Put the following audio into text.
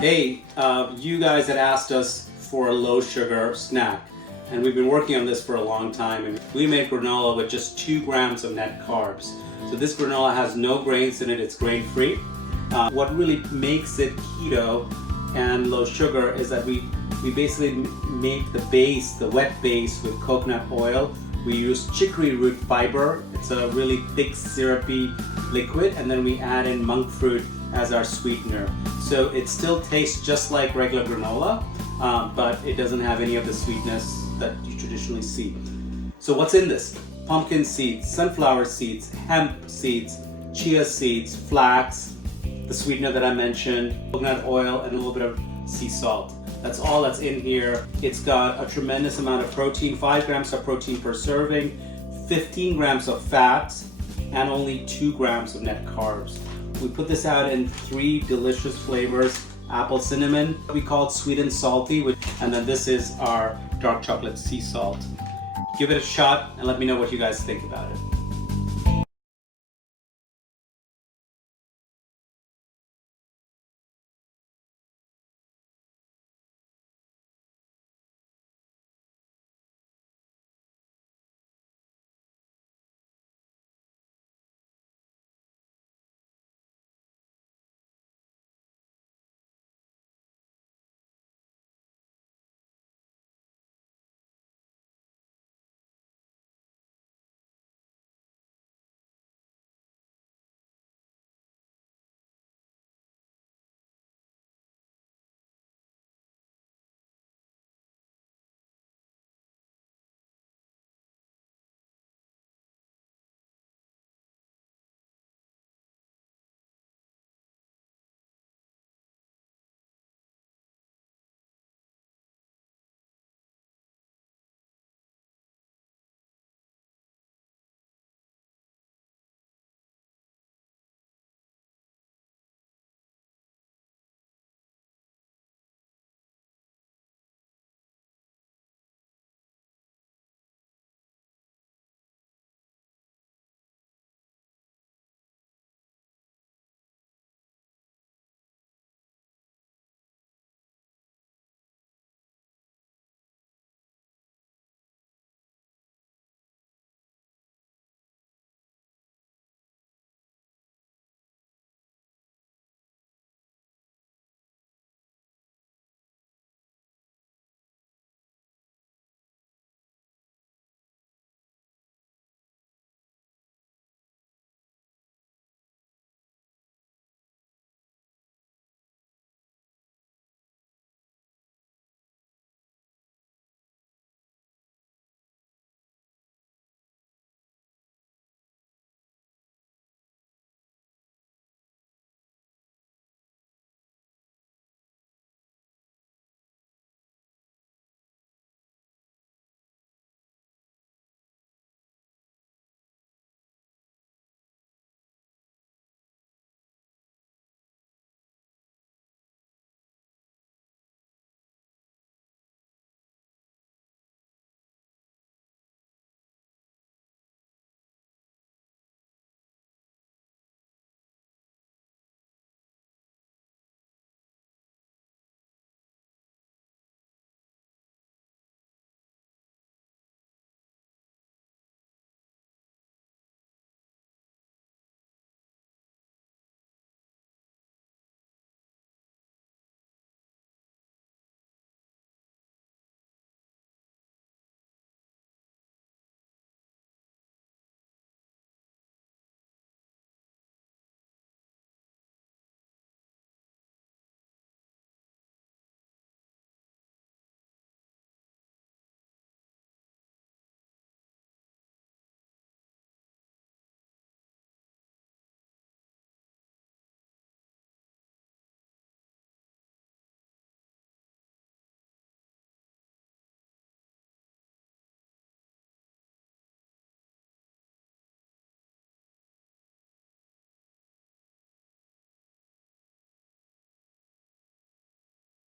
Hey, you guys had asked us for a low sugar snack, and we've been working on this for a long time, and we made granola with just 2 grams of net carbs. So this granola has no grains in it, it's grain free. What really makes it keto and low sugar is that we basically make the base, the wet base, with coconut oil. We use chicory root fiber. It's a really thick syrupy liquid, and then we add in monk fruit as our sweetener. So it still tastes just like regular granola, but it doesn't have any of the sweetness that you traditionally see. So what's in this? Pumpkin seeds, sunflower seeds, hemp seeds, chia seeds, flax, the sweetener that I mentioned, coconut oil, and a little bit of sea salt. That's all that's in here. It's got a tremendous amount of protein, 5 grams of protein per serving, 15 grams of fats, and only 2 grams of net carbs. We put this out in 3 delicious flavors: apple cinnamon, we call it sweet and salty, and then this is our dark chocolate sea salt. Give it a shot and let me know what you guys think about it.